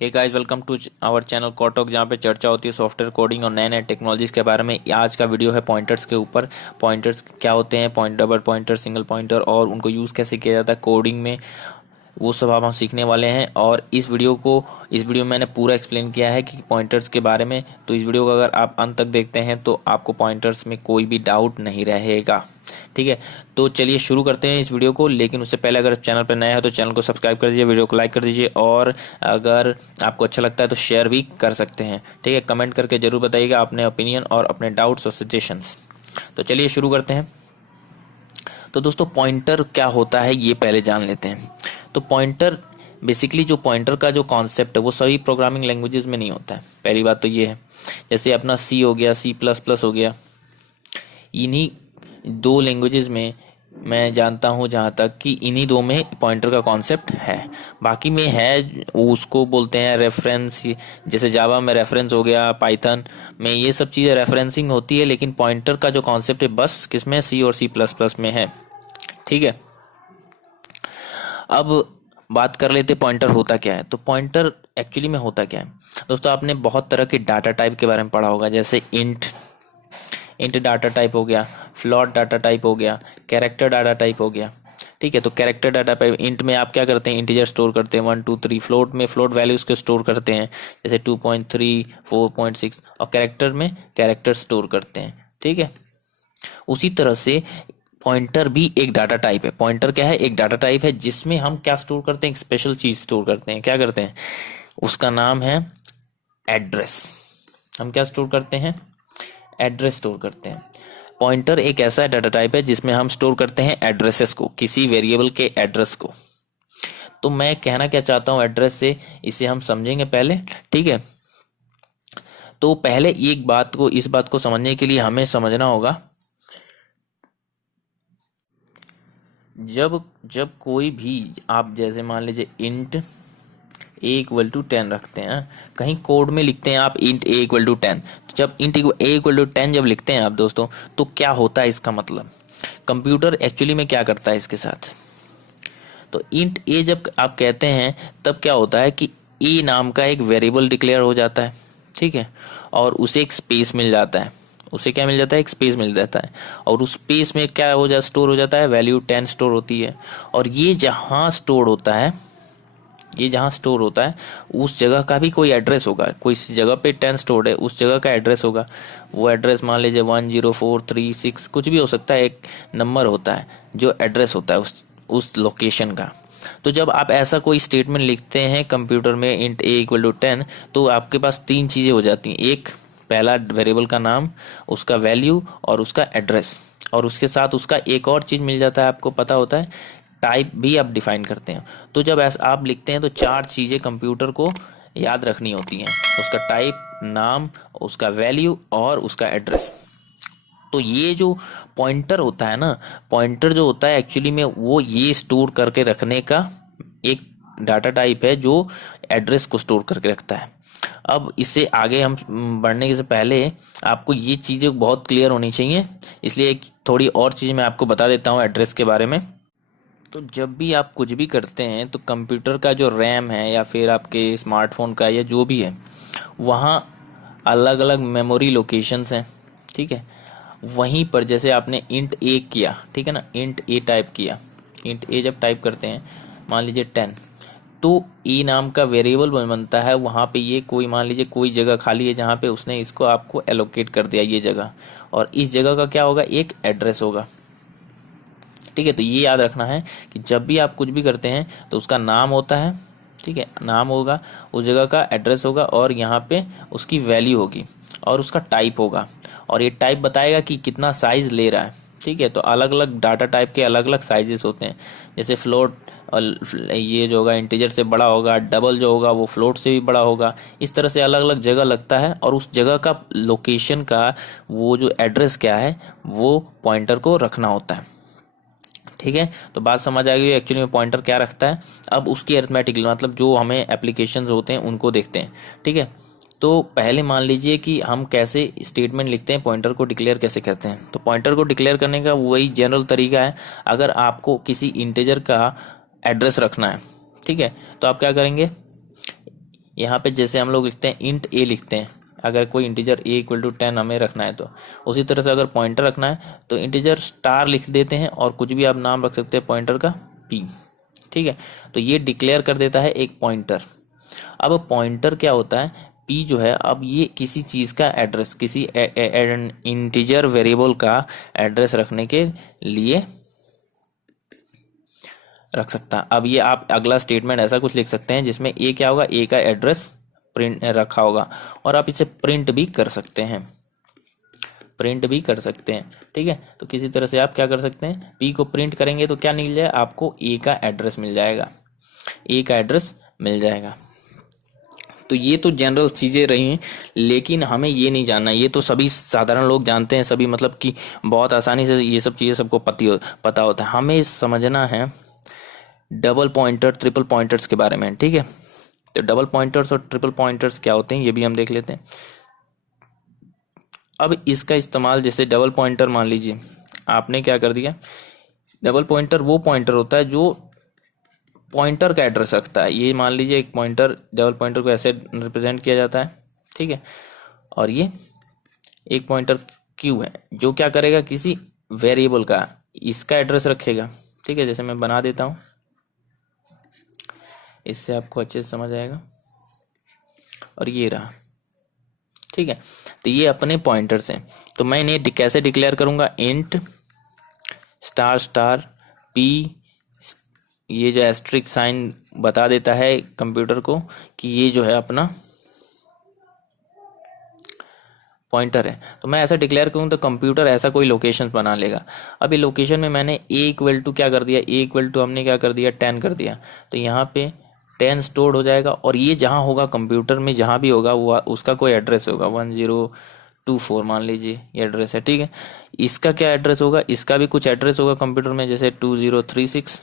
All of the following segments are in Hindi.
Hey guys, welcome to our channel Kotak, जहाँ पे चर्चा होती है सॉफ्टवेयर कोडिंग और नए नए टेक्नोलॉजीज के बारे में। आज का वीडियो है पॉइंटर्स के ऊपर। पॉइंटर्स क्या होते हैं, point double pointer, single pointer, और उनको यूज़ कैसे किया जाता है कोडिंग में, वो सब हम सीखने वाले हैं। और इस वीडियो में मैंने पूरा एक्सप्लेन किया है कि पॉइंटर्स के बारे में। तो इस वीडियो को अगर आप अंत तक देखते हैं तो आपको पॉइंटर्स में कोई भी डाउट नहीं रहेगा। ठीक है, तो चलिए शुरू करते हैं इस वीडियो को। लेकिन उससे पहले अगर चैनल पर नया है तो चैनल को सब्सक्राइब कर दीजिए, वीडियो को लाइक कर दीजिए, और अगर आपको अच्छा लगता है तो शेयर भी कर सकते हैं। ठीक है, कमेंट करके जरूर बताइएगा अपने ओपिनियन और अपने डाउट्स और सजेशंस। तो चलिए शुरू करते हैं। तो दोस्तों, पॉइंटर क्या होता है ये पहले जान लेते हैं। तो पॉइंटर बेसिकली, जो पॉइंटर का जो कॉन्सेप्ट है वो सभी प्रोग्रामिंग लैंग्वेजेस में नहीं होता है। पहली बात तो ये है, जैसे अपना सी हो गया, सी प्लस प्लस हो गया, इन्हीं दो लैंग्वेजेस में मैं जानता हूँ जहाँ तक कि इन्हीं दो में पॉइंटर का कॉन्सेप्ट है। बाकी में है उसको बोलते हैं रेफरेंस, जैसे जावा में रेफरेंस हो गया, पाइथन में ये सब चीज़ें रेफरेंसिंग होती है। लेकिन पॉइंटर का जो कॉन्सेप्ट है बस किसमें, सी और सी प्लस प्लस में है। ठीक है, अब बात कर लेते पॉइंटर होता क्या है। तो पॉइंटर एक्चुअली में होता क्या है दोस्तों, आपने बहुत तरह के डाटा टाइप के बारे में पढ़ा होगा, जैसे इंट इंट डाटा टाइप हो गया, फ्लोट डाटा टाइप हो गया, कैरेक्टर डाटा टाइप हो गया। ठीक है, तो कैरेक्टर डाटा टाइप, इंट में आप क्या करते हैं, इंटीजर स्टोर करते हैं 1 2 3। फ्लोट में फ्लोट वैल्यूज को स्टोर करते हैं, जैसे 2.3 4.6। और कैरेक्टर में कैरेक्टर स्टोर करते हैं। ठीक है, उसी तरह से पॉइंटर भी एक डाटा टाइप है। पॉइंटर क्या है, एक डाटा टाइप है जिसमें हम क्या स्टोर करते हैं, एक स्पेशल चीज स्टोर करते हैं। क्या करते हैं, उसका नाम है एड्रेस। हम क्या स्टोर करते हैं, एड्रेस स्टोर करते हैं। पॉइंटर एक ऐसा डाटा टाइप है जिसमें हम स्टोर करते हैं एड्रेसेस को, किसी वेरिएबल के एड्रेस को। तो मैं कहना क्या चाहता हूं एड्रेस से, इसे हम समझेंगे पहले। ठीक है, तो पहले इस बात को समझने के लिए हमें समझना होगा, जब जब कोई भी आप जैसे मान लीजिए इंट ए इक्वल टू 10 रखते हैं, कहीं कोड में लिखते हैं आप इंट ए इक्वल टू 10। तो जब इंट ए इक्वल टू 10 जब लिखते हैं आप दोस्तों, तो क्या होता है इसका मतलब, कंप्यूटर एक्चुअली में क्या करता है इसके साथ। तो इंट ए जब आप कहते हैं तब क्या होता है कि ए नाम का एक वेरिएबल डिक्लेयर हो जाता है। ठीक है, और उसे एक स्पेस मिल जाता है। उसे क्या मिल जाता है, एक स्पेस मिल जाता है। और उस स्पेस में क्या हो जाता, स्टोर हो जाता है, वैल्यू 10 स्टोर होती है। और ये जहाँ स्टोर होता है उस जगह का भी कोई एड्रेस होगा, कोई जगह पे 10 स्टोर्ड है, उस जगह का एड्रेस होगा। वो एड्रेस मान लीजिए 10436 कुछ भी हो सकता है, एक नंबर होता है जो एड्रेस होता है उस लोकेशन का। तो जब आप ऐसा कोई स्टेटमेंट लिखते हैं कंप्यूटर में इंट ए इक्वल टू 10, तो आपके पास तीन चीज़ें हो जाती हैं। एक, पहला वेरिएबल का नाम, उसका वैल्यू और उसका एड्रेस, और उसके साथ उसका एक और चीज़ मिल जाता है, आपको पता होता है टाइप भी आप डिफाइन करते हैं। तो जब ऐसा आप लिखते हैं तो चार चीज़ें कंप्यूटर को याद रखनी होती हैं, उसका टाइप, नाम, उसका वैल्यू और उसका एड्रेस। तो ये जो पॉइंटर होता है ना, पॉइंटर जो होता है एक्चुअली में वो ये स्टोर करके रखने का एक डाटा टाइप है जो एड्रेस को स्टोर करके रखता है। अब इससे आगे हम बढ़ने से पहले आपको ये चीज़ें बहुत क्लियर होनी चाहिए, इसलिए एक थोड़ी और चीज़ मैं आपको बता देता हूँ एड्रेस के बारे में। तो जब भी आप कुछ भी करते हैं तो कंप्यूटर का जो रैम है या फिर आपके स्मार्टफोन का या जो भी है, वहाँ अलग अलग मेमोरी लोकेशंस हैं। ठीक है, वहीं पर जैसे आपने इंट ए किया, ठीक है ना, इंट ए टाइप किया, इंट ए जब टाइप करते हैं मान लीजिए 10, तो ए नाम का वेरिएबल बनता है। वहाँ पे ये कोई मान लीजिए कोई जगह खाली है जहाँ पे उसने इसको आपको एलोकेट कर दिया ये जगह, और इस जगह का क्या होगा, एक एड्रेस होगा। ठीक है, तो ये याद रखना है कि जब भी आप कुछ भी करते हैं तो उसका नाम होता है। ठीक है, नाम होगा, उस जगह का एड्रेस होगा, और यहाँ पे उसकी वैल्यू होगी, और उसका टाइप होगा, और ये टाइप बताएगा कि कितना साइज ले रहा है। ठीक है, तो अलग अलग डाटा टाइप के अलग अलग साइजेस होते हैं, जैसे फ्लोट, और ये जो होगा इंटीजर से बड़ा होगा, डबल जो होगा वो फ्लोट से भी बड़ा होगा। इस तरह से अलग अलग जगह लगता है, और उस जगह का लोकेशन का वो जो एड्रेस क्या है वो पॉइंटर को रखना होता है। ठीक है, तो बात समझ आ गई एक्चुअली में पॉइंटर क्या रखता है। अब उसकी अरिथमेटिक मतलब जो हमें एप्लीकेशंस होते हैं उनको देखते हैं। ठीक है, तो पहले मान लीजिए कि हम कैसे स्टेटमेंट लिखते हैं, पॉइंटर को डिक्लेयर कैसे करते हैं। तो पॉइंटर को डिक्लेयर करने का वही जनरल तरीका है। अगर आपको किसी इंटीजर का एड्रेस रखना है, ठीक है, तो आप क्या करेंगे, यहाँ पे जैसे हम लोग लिखते हैं इंट ए लिखते हैं, अगर कोई इंटीजर ए इक्वल टू 10 हमें रखना है तो उसी तरह से अगर पॉइंटर रखना है तो इंटीजर स्टार लिख देते हैं और कुछ भी आप नाम रख सकते हैं पॉइंटर का पी। ठीक है, तो ये डिक्लेयर कर देता है एक पॉइंटर। अब पॉइंटर क्या होता है, पी जो है, अब ये किसी चीज़ का एड्रेस, किसी इंटीजर वेरिएबल का एड्रेस रखने के लिए रख सकता है। अब ये आप अगला स्टेटमेंट ऐसा कुछ लिख सकते हैं जिसमें ए क्या होगा, ए का एड्रेस प्रिंट रखा होगा, और आप इसे प्रिंट भी कर सकते हैं, प्रिंट भी कर सकते हैं। ठीक है, तो किसी तरह से आप क्या कर सकते हैं, पी को प्रिंट करेंगे तो क्या मिल जाए आपको, ए का एड्रेस मिल जाएगा, ए का एड्रेस मिल जाएगा। तो ये तो जनरल चीज़ें रही हैं, लेकिन हमें ये नहीं जानना, ये तो सभी साधारण लोग जानते हैं, सभी मतलब कि बहुत आसानी से ये सब चीज़ें सबको पता होता है। हमें समझना है डबल पॉइंटर ट्रिपल पॉइंटर्स के बारे में। ठीक है, तो डबल पॉइंटर्स और ट्रिपल पॉइंटर्स क्या होते हैं ये भी हम देख लेते हैं। अब इसका इस्तेमाल, जैसे डबल पॉइंटर मान लीजिए आपने क्या कर दिया, डबल पॉइंटर वो पॉइंटर होता है जो पॉइंटर का एड्रेस रखता है। ये मान लीजिए एक पॉइंटर, डबल पॉइंटर को ऐसे रिप्रेजेंट किया जाता है। ठीक है, और ये एक पॉइंटर क्यू है जो क्या करेगा, किसी वेरिएबल का इसका एड्रेस रखेगा। ठीक है, जैसे मैं बना देता हूँ, इससे आपको अच्छे से समझ आएगा। और ये रहा। ठीक है, तो ये अपने पॉइंटर्स हैं। तो मैं इन्हें कैसे डिक्लेयर करूंगा, इंट स्टार स्टार पी, ये जो एस्ट्रिक साइन बता देता है कंप्यूटर को कि ये जो है अपना पॉइंटर है। तो मैं ऐसा डिक्लेयर करूँ तो कंप्यूटर ऐसा कोई लोकेशन बना लेगा। अभी लोकेशन में मैंने ए इक्वल टू क्या कर दिया, ए इक्वल टू हमने क्या कर दिया, 10 कर दिया, तो यहाँ पे 10 स्टोर हो जाएगा। और ये जहाँ होगा कंप्यूटर में, जहाँ भी होगा वो उसका कोई एड्रेस होगा, 1024 मान लीजिए ये एड्रेस है। ठीक है, इसका क्या एड्रेस होगा, इसका भी कुछ एड्रेस होगा कंप्यूटर में, जैसे 2036,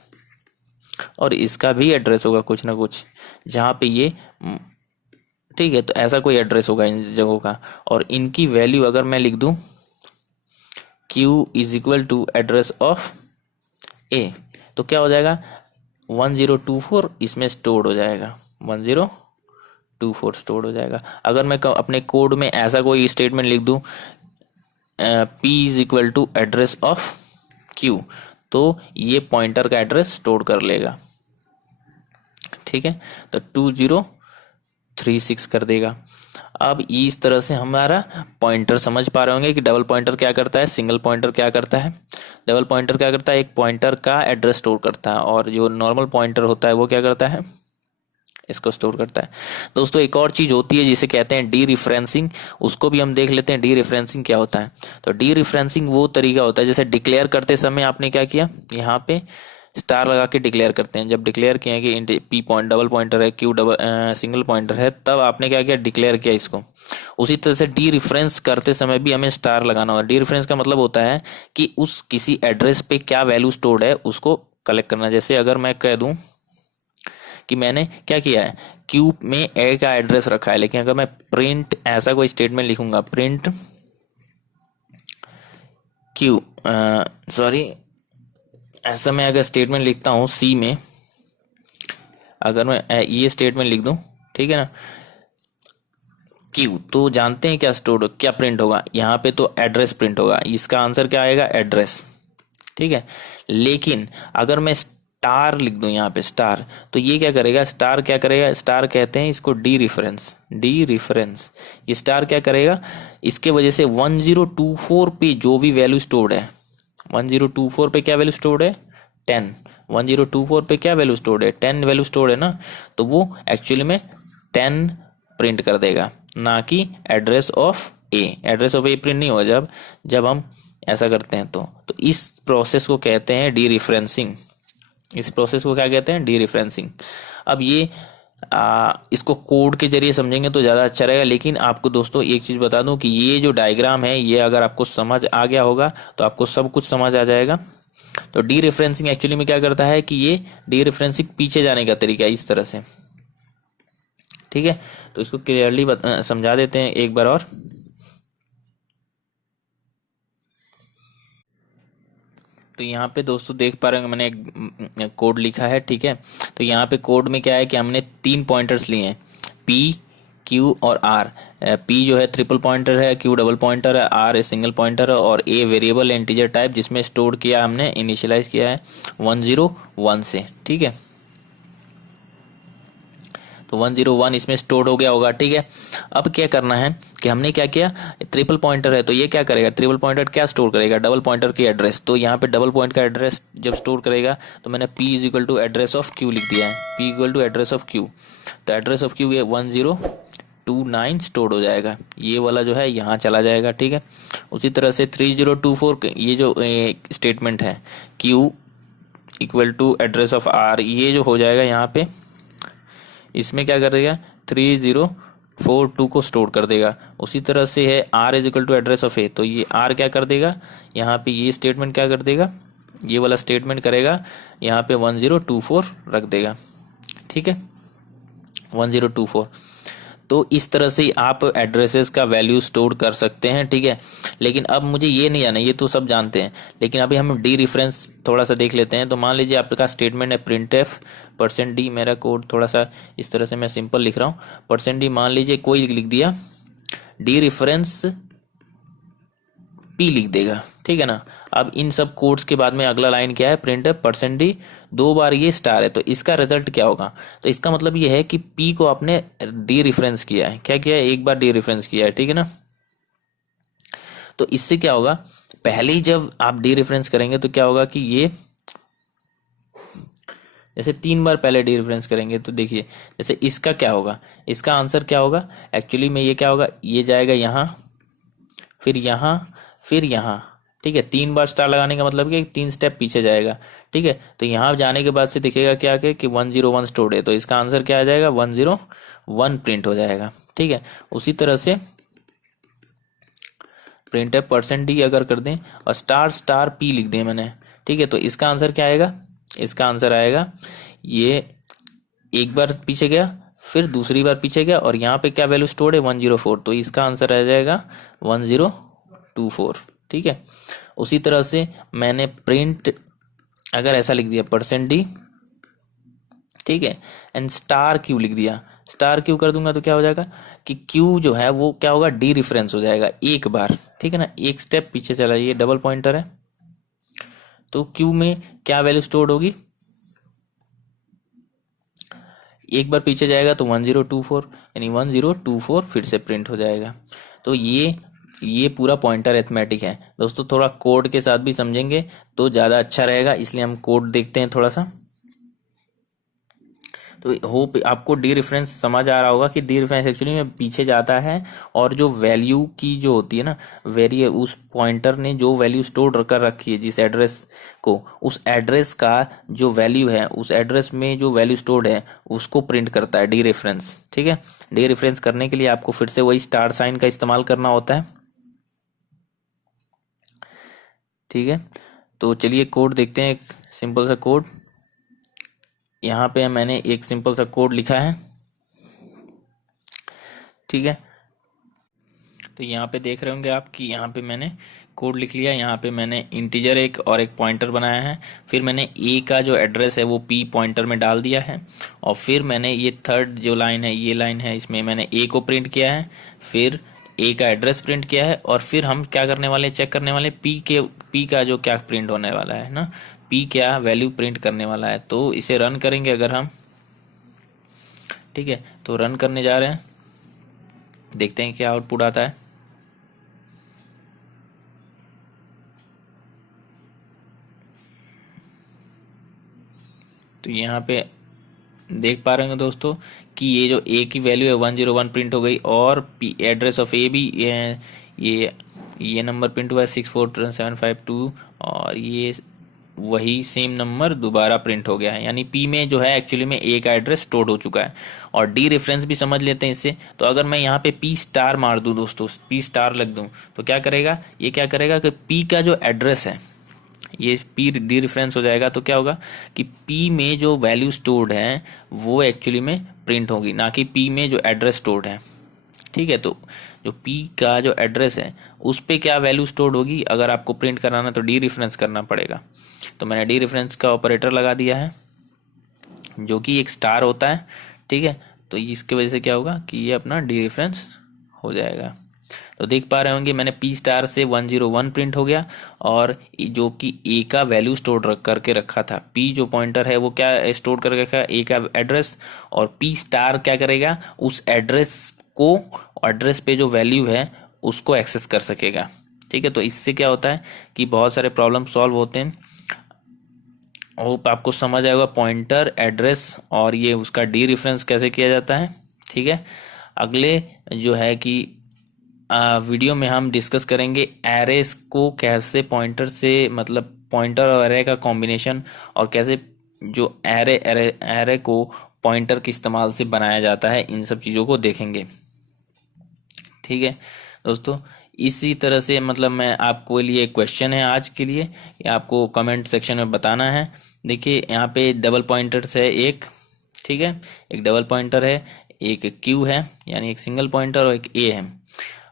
और इसका भी एड्रेस होगा कुछ ना कुछ जहाँ पे ये ठीक है, तो ऐसा कोई एड्रेस होगा इन जगहों का। और इनकी वैल्यू अगर मैं लिख दूं q is equal to address of a, तो क्या हो जाएगा, 1024 इसमें स्टोर हो जाएगा, 1024 स्टोर हो जाएगा। अगर मैं अपने कोड में ऐसा कोई स्टेटमेंट लिख दूं p is equal to address of q, तो ये पॉइंटर का एड्रेस स्टोर कर लेगा। ठीक है, तो 2036 कर देगा। अब इस तरह से हमारा पॉइंटर समझ पा रहे होंगे कि डबल पॉइंटर क्या करता है, सिंगल पॉइंटर क्या करता है। डबल पॉइंटर क्या करता है, एक पॉइंटर का एड्रेस स्टोर करता है, और जो नॉर्मल पॉइंटर होता है वो क्या करता है, इसको स्टोर करता है। दोस्तों एक और चीज होती है जिसे कहते हैं डी रिफरेंसिंग, उसको भी हम देख लेते हैं। डी रिफरेंसिंग क्या होता है, तो डी रिफरेंसिंग वो तरीका होता है जैसे डिक्लेयर करते समय आपने क्या किया, यहाँ पे स्टार लगा के डिक्लेयर करते हैं। जब डिक्लेयर किया कि पी पॉइंट डबल पॉइंटर है, क्यू डबल सिंगल पॉइंटर है, तब आपने क्या किया, डिक्लेयर किया इसको। उसी तरह से डी रिफरेंस करते समय भी हमें स्टार लगाना होगा। डी रिफरेंस का मतलब होता है कि उस किसी एड्रेस पे क्या वैल्यू स्टोर्ड है उसको कलेक्ट करना। जैसे अगर मैं कह दूं कि मैंने क्या किया है, क्यू में ए का एड्रेस रखा है, लेकिन अगर मैं प्रिंट ऐसा कोई स्टेटमेंट लिखूंगा, प्रिंट क्यू, सॉरी, ऐसा मैं अगर स्टेटमेंट लिखता हूं सी में, अगर मैं ये स्टेटमेंट लिख दूं, ठीक है ना, क्यू, तो जानते हैं क्या स्टोर क्या प्रिंट होगा, यहाँ पे तो एड्रेस प्रिंट होगा। इसका आंसर क्या आएगा, एड्रेस। ठीक है, लेकिन अगर मैं स्टार लिख दूं यहाँ पे स्टार, तो ये क्या करेगा, स्टार क्या करेगा, स्टार कहते हैं इसको डी रिफरेंस। डी रिफरेंस, ये स्टार क्या करेगा, इसके वजह से 1024 पे जो भी वैल्यू स्टोर्ड है, 1024 पे क्या वैल्यू स्टोर्ड है, 10। 1024 पे क्या वैल्यू स्टोर्ड है, 10 वैल्यू स्टोर्ड है ना, तो वो एक्चुअली में 10 प्रिंट कर देगा, ना कि address of A. Address of A print नहीं होगा जब हम ऐसा करते हैं। तो इस प्रोसेस को कहते हैं डी रिफरेंसिंग। इस प्रोसेस को क्या कहते हैं, डी रिफरेंसिंग। अब ये इसको कोड के जरिए समझेंगे तो ज़्यादा अच्छा रहेगा, लेकिन आपको दोस्तों एक चीज़ बता दूं कि ये जो डायग्राम है, ये अगर आपको समझ आ गया होगा तो आपको सब कुछ समझ आ जाएगा। तो डी रेफरेंसिंग एक्चुअली में क्या करता है कि ये डी रेफरेंसिंग पीछे जाने का तरीका है, इस तरह से। ठीक है, तो इसको क्लियरली समझा देते हैं एक बार और। तो यहाँ पे दोस्तों देख पा रहे होंगे मैंने एक कोड लिखा है। ठीक है, तो यहाँ पे कोड में क्या है कि हमने 3 पॉइंटर्स लिए हैं, पी, क्यू और आर। पी जो है ट्रिपल पॉइंटर है, क्यू डबल पॉइंटर है, आर ए सिंगल पॉइंटर है, और ए वेरिएबल इंटीजर टाइप जिसमें स्टोर किया हमने, इनिशियलाइज किया है 101 से। ठीक है, तो 101 इसमें स्टोर हो गया होगा। ठीक है, अब क्या करना है कि हमने क्या किया, ट्रिपल पॉइंटर है तो ये क्या करेगा, ट्रिपल पॉइंटर क्या स्टोर करेगा, डबल पॉइंटर की एड्रेस। तो यहाँ पे डबल पॉइंट का एड्रेस जब स्टोर करेगा तो मैंने p is equal to address of q लिख दिया है, p equal to address of q। तो एड्रेस ऑफ q ये 1029 स्टोर हो जाएगा, ये वाला जो है यहाँ चला जाएगा। ठीक है, उसी तरह से 3024 ये जो स्टेटमेंट है q equal to address of r, ये जो हो जाएगा यहाँ पे, इसमें क्या कर देगा 3042 को स्टोर कर देगा। उसी तरह से है r is equal to address of a, तो ये r क्या कर देगा यहाँ पे, ये स्टेटमेंट क्या कर देगा, ये वाला स्टेटमेंट करेगा यहाँ पे 1024 रख देगा। ठीक है, 1024। तो इस तरह से आप एड्रेसेस का वैल्यू स्टोर कर सकते हैं। ठीक है, लेकिन अब मुझे ये नहीं आना, ये तो सब जानते हैं, लेकिन अभी हम डी रेफरेंस थोड़ा सा देख लेते हैं। तो मान लीजिए आपका स्टेटमेंट है प्रिंट एफ %d, मेरा कोड थोड़ा सा इस तरह से मैं सिंपल लिख रहा हूँ, %d मान लीजिए कोई लिख दिया, डी रेफरेंस p लिख देगा। ठीक है ना। अब इन सब कोड्स के बाद में अगला लाइन क्या है, प्रिंट है %d, 2 बार ये स्टार है, तो इसका रिजल्ट क्या होगा, तो इसका मतलब ये है कि p को आपने डी रेफरेंस किया है, क्या किया है, एक बार डी रेफरेंस किया है। ठीक है ना, तो इससे क्या होगा, पहले ही जब आप डी रेफरेंस करेंगे तो क्या होगा कि ये जैसे 3 बार पहले डी रेफरेंस करेंगे तो देखिए जैसे इसका क्या होगा, इसका आंसर क्या होगा, एक्चुअली में ये क्या होगा, ये जाएगा यहाँ, फिर यहाँ, फिर यहाँ। ठीक है, 3 बार स्टार लगाने का मतलब कि 3 स्टेप पीछे जाएगा। ठीक है, तो यहाँ जाने के बाद से दिखेगा क्या कि 101 स्टोर्ड है, तो इसका आंसर क्या आ जाएगा, 101 प्रिंट हो जाएगा। ठीक है, उसी तरह से प्रिंट है %d अगर कर दें और स्टार स्टार p लिख दें मैंने। ठीक है, तो इसका आंसर क्या आएगा, इसका आंसर आएगा, ये एक बार पीछे गया, फिर दूसरी बार पीछे गया, और यहाँ पे क्या वैल्यू स्टोर्ड है 104, तो इसका आंसर आ जाएगा 1024। ठीक है, उसी तरह से मैंने प्रिंट अगर ऐसा लिख दिया %d, ठीक है, एंड स्टार क्यू लिख दिया, स्टार क्यू कर दूंगा तो क्या हो जाएगा कि क्यू जो है वो क्या होगा, डी रेफरेंस हो जाएगा एक बार। ठीक है ना, एक स्टेप पीछे चला, ये डबल पॉइंटर है, तो क्यू में क्या वैल्यू स्टोर्ड होगी, एक बार पीछे जाएगा तो 1024, यानी 1024 फिर से प्रिंट हो जाएगा। तो ये पूरा पॉइंटर अरिथमेटिक है दोस्तों, थोड़ा कोड के साथ भी समझेंगे तो ज़्यादा अच्छा रहेगा, इसलिए हम कोड देखते हैं थोड़ा सा। तो होप आपको डी रेफरेंस समझ आ रहा होगा कि डी रेफरेंस एक्चुअली में पीछे जाता है, और जो वैल्यू की जो होती है ना, उस पॉइंटर ने जो वैल्यू स्टोर कर रखी है जिस एड्रेस को, उस एड्रेस का जो वैल्यू है, उस एड्रेस में जो वैल्यू स्टोर्ड है उसको प्रिंट करता है डी रेफरेंस। ठीक है, डी रेफरेंस करने के लिए आपको फिर से वही स्टार साइन का इस्तेमाल करना होता है। ठीक है, तो चलिए कोड देखते हैं, एक सिंपल सा कोड। यहाँ पे मैंने एक सिंपल सा कोड लिखा है। ठीक है, तो यहाँ पे देख रहे होंगे आप कि यहाँ पे मैंने कोड लिख लिया, यहाँ पे मैंने इंटीजर एक और एक पॉइंटर बनाया है, फिर मैंने ए का जो एड्रेस है वो पी पॉइंटर में डाल दिया है, और फिर मैंने ये थर्ड जो लाइन है, ये लाइन है, इसमें मैंने ए को प्रिंट किया है, फिर ए का एड्रेस प्रिंट किया है, और फिर हम क्या करने वाले, चेक करने वाले पी का जो क्या प्रिंट होने वाला है ना, पी क्या वैल्यू प्रिंट करने वाला है। तो इसे रन करेंगे अगर हम, ठीक है, तो रन करने जा रहे हैं, देखते हैं क्या आउटपुट आता है। तो यहाँ पे देख पा रहे होंगे दोस्तों कि ये जो ए की वैल्यू है 101 प्रिंट हो गई, और पी एड्रेस ऑफ ए भी ये नंबर प्रिंट हुआ है 64752, और ये वही सेम नंबर दोबारा प्रिंट हो गया है, यानी पी में जो है एक्चुअली में ए का एड्रेस स्टोर हो चुका है। और डी रेफरेंस भी समझ लेते हैं इससे, तो अगर मैं यहाँ पे पी स्टार मार दूं दोस्तों, पी स्टार लग दूं, तो क्या करेगा, ये क्या करेगा कि पी का जो एड्रेस है ये पी डी रेफरेंस हो जाएगा, तो क्या होगा कि पी में जो वैल्यू स्टोर्ड है वो एक्चुअली में प्रिंट होगी, ना कि पी में जो एड्रेस स्टोर्ड है। ठीक है, तो जो पी का जो एड्रेस है उस पे क्या वैल्यू स्टोर्ड होगी, अगर आपको प्रिंट कराना तो डी रेफरेंस करना पड़ेगा। तो मैंने डी रेफरेंस का ऑपरेटर लगा दिया है जो कि एक स्टार होता है। ठीक है, तो इसके वजह से क्या होगा कि ये अपना डी रेफरेंस हो जाएगा। तो देख पा रहे होंगे मैंने पी स्टार से 101 प्रिंट हो गया, और जो कि ए का वैल्यू स्टोर करके रखा था, पी जो पॉइंटर है वो क्या स्टोर करके रखा, ए का एड्रेस, और पी स्टार क्या करेगा, उस एड्रेस को, एड्रेस पे जो वैल्यू है उसको एक्सेस कर सकेगा। ठीक है, तो इससे क्या होता है कि बहुत सारे प्रॉब्लम सॉल्व होते हैं। होप आपको समझ आएगा पॉइंटर, एड्रेस और ये उसका डी रेफरेंस कैसे किया जाता है। ठीक है, अगले जो है कि वीडियो में हम डिस्कस करेंगे एरेस को कैसे पॉइंटर से, मतलब पॉइंटर और एरे का कॉम्बिनेशन, और कैसे जो एरे को पॉइंटर के इस्तेमाल से बनाया जाता है, इन सब चीज़ों को देखेंगे। ठीक है दोस्तों, इसी तरह से मतलब मैं आपको लिए क्वेश्चन है आज के लिए, ये आपको कमेंट सेक्शन में बताना है। देखिए यहाँ पे डबल पॉइंटर्स है एक, ठीक है, एक डबल पॉइंटर है, एक क्यू है यानी एक सिंगल पॉइंटर, और एक ए है।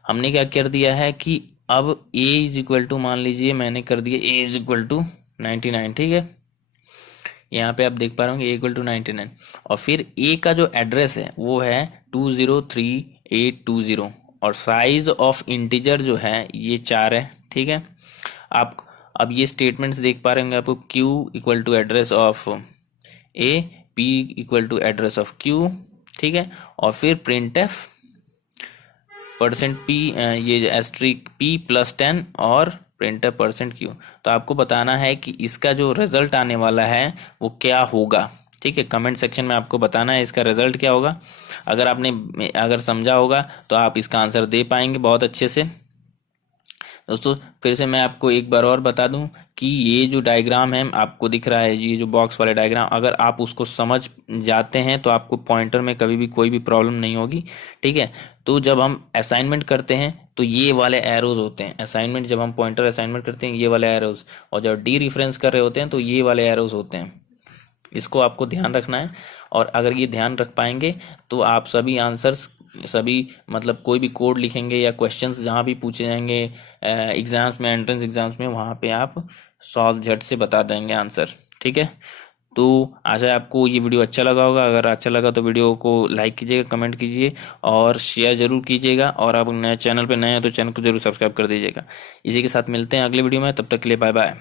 हमने क्या कर दिया है कि अब a इज इक्वल टू, मान लीजिए मैंने कर दिया a इज इक्वल टू 99। ठीक है, यहाँ पे आप देख पा रहे होंगे a इक्वल टू 99, और फिर a का जो एड्रेस है वो है 203820, और साइज ऑफ इंटीजर जो है ये 4 है। ठीक है, आप अब ये स्टेटमेंट्स देख पा रहे होंगे आपको, q equal to address of a, p equal to address of q। ठीक है, और फिर प्रिंट एफ %p, ये एस्ट्रिक p प्लस 10 और प्रिंट एफ %q। तो आपको बताना है कि इसका जो रिजल्ट आने वाला है वो क्या होगा। ठीक है, कमेंट सेक्शन में आपको बताना है इसका रिजल्ट क्या होगा। अगर आपने अगर समझा होगा तो आप इसका आंसर दे पाएंगे बहुत अच्छे से। दोस्तों फिर से मैं आपको एक बार और बता दूं कि ये जो डायग्राम है आपको दिख रहा है, ये जो बॉक्स वाले डायग्राम, अगर आप उसको समझ जाते हैं तो आपको पॉइंटर में कभी भी कोई भी प्रॉब्लम नहीं होगी। ठीक है, तो जब हम असाइनमेंट करते हैं तो ये वाले एरोज होते हैं, असाइनमेंट जब हम पॉइंटर असाइनमेंट करते हैं ये वाले एरोज, और जब डी रेफरेंस कर रहे होते हैं तो ये वाले एरोज होते हैं। इसको आपको ध्यान रखना है, और अगर ये ध्यान रख पाएंगे तो आप सभी आंसर्स, सभी मतलब कोई भी कोड लिखेंगे या क्वेश्चंस जहाँ भी पूछे जाएंगे एग्जाम्स में, एंट्रेंस एग्जाम्स में, वहाँ पे आप सॉल्व झट से बता देंगे आंसर। ठीक है, तो आशा है आपको ये वीडियो अच्छा लगा होगा। अगर अच्छा लगा तो वीडियो को लाइक कीजिएगा, कमेंट कीजिए और शेयर जरूर कीजिएगा, और आप नए चैनल पे नए हैं तो चैनल को जरूर सब्सक्राइब कर दीजिएगा। इसी के साथ मिलते हैं अगले वीडियो में, तब तक के लिए बाय बाय।